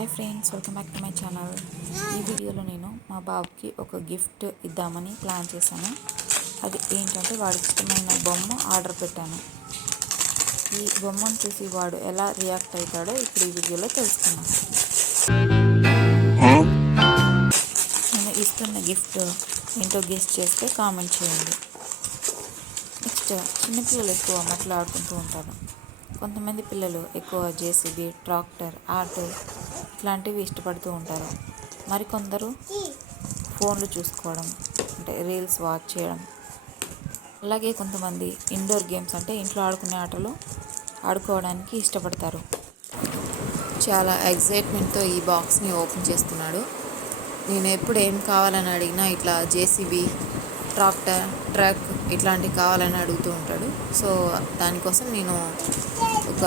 Hi friends welcome back to my channel. ఈ వీడియోలో నేను మా బాబుకి ఒక గిఫ్ట్ ఇద్దామని ప్లాన్ చేశాను. అది ఏంటంటే వాడికి ఇష్టమైన బొమ్మ ఆర్డర్ పెట్టాను. ఈ బొమ్మను చూసి వాడు ఎలా రియాక్ట్ అవుతాడో ఇప్పుడు ఈ వీడియోలో తెలుసుకున్నాం నేను ఇస్తున్న గిఫ్ట్ ఏంటో గెస్ట్ చేస్తే కామెంట్ చేయండి. నెక్స్ట్ చిన్నపిల్లలు ఎక్కువ మట్లు ఆడుకుంటూ ఉంటారు. కొంతమంది పిల్లలు ఎక్కువ జేసీబీ ట్రాక్టర్ ఆటో ఇట్లాంటివి ఇష్టపడుతూ ఉంటారు. మరికొందరు ఫోన్లు చూసుకోవడం అంటే రీల్స్ వాచ్ చేయడం. అలాగే కొంతమంది ఇండోర్ గేమ్స్ అంటే ఇంట్లో ఆడుకునే ఆటలు ఆడుకోవడానికి ఇష్టపడతారు. చాలా ఎగ్జైట్మెంట్తో ఈ బాక్స్ని ఓపెన్ చేస్తున్నాడు. నేను ఎప్పుడు ఏం కావాలని అడిగినా ఇట్లా జేసీబీ ట్రాక్టర్ ట్రక్ ఇట్లాంటివి కావాలని అడుగుతూ ఉంటాడు. సో దానికోసం నేను ఒక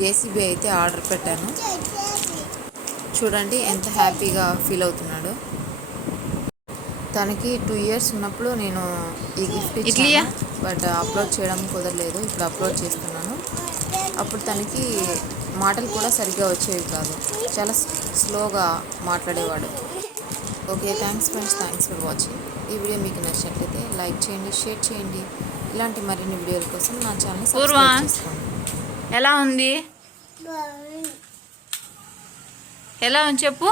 జేసీబీ అయితే ఆర్డర్ పెట్టాను. చూడండి ఎంత హ్యాపీగా ఫీల్ అవుతున్నాడు. తనకి టూ ఇయర్స్ ఉన్నప్పుడు నేను ఈ గిఫ్ట్? ఇచ్చాను బట్ అప్లోడ్ చేయడం కుదరలేదు ఇప్పుడు అప్లోడ్ చేస్తున్నాను. అప్పుడు తనకి మాటలు కూడా సరిగ్గా వచ్చేవి కాదు చాలా స్లోగా మాట్లాడేవాడు. Okay thanks friends thanks for watching ఈ వీడియో మీకు నచ్చినట్లయితే లైక్ చేయండి షేర్ చేయండి. ఇలాంటి మరిన్ని వీడియోల కోసం నా ఛానల్ పూర్వ. సబ్స్క్రైబ్ చేసుకోండి. ఎలా ఉంది? ఎలా ఉంది చెప్పు?